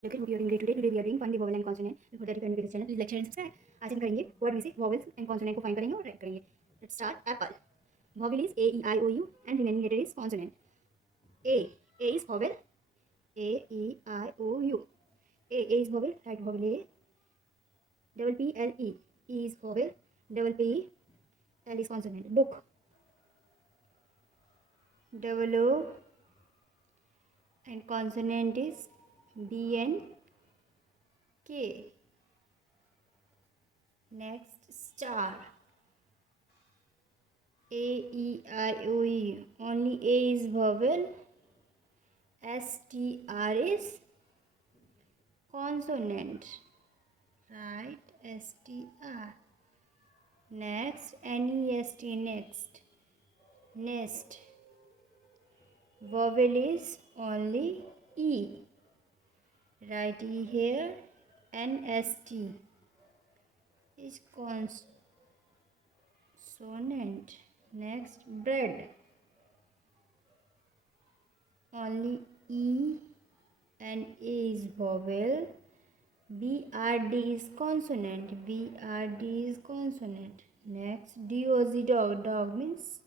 Look, hope you are doing great today. Today we are doing find the vowel and consonant. Before that, if you are new to this channel, please like, share and subscribe. आज हम करेंगे word में से vowels and consonant को find करेंगे और right करेंगे. Let's start. Apple. Vowel is AEIOU and remaining letter is consonant. A is vowel. AEIOU. A is vowel. Right vowel A. Double P L E. E is vowel. Double P L is consonant. Book. Double O and consonant is B and K. Next, star. A E I O U. Only A is vowel. S T R is consonant. Right? S T R. Next, N E S T. Next. Nest. Vowel is only E. Write E here. N S T is consonant. Next, bread. Only E and A is vowel. B R D is consonant. B R D is consonant. Next, D O Z dog. Dog means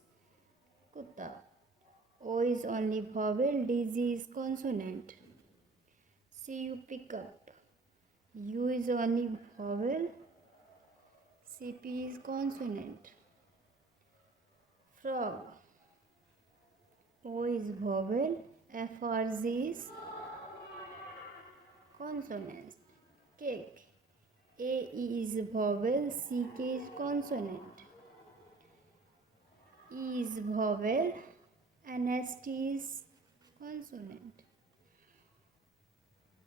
kutta. O is only vowel. D Z is consonant. C U pick up. U is only vowel. C P is consonant. Frog. O is vowel. F R Z is consonant. Cake. A E is vowel. C K is consonant. E is vowel. And S T is consonant.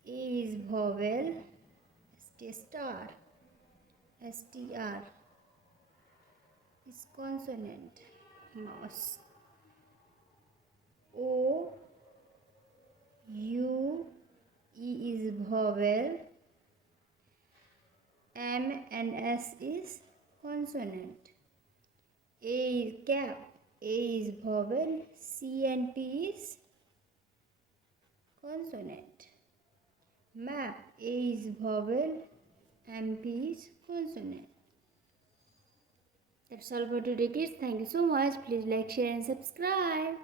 A is vowel. S T star. S T R is consonant. Mouse. O U E is vowel. M and S is consonant. A is cap. A is vowel. C and P is consonant. Map. A is vowel. M P is consonant. That's all for today, kids. Thank you so much. Please like, share and subscribe.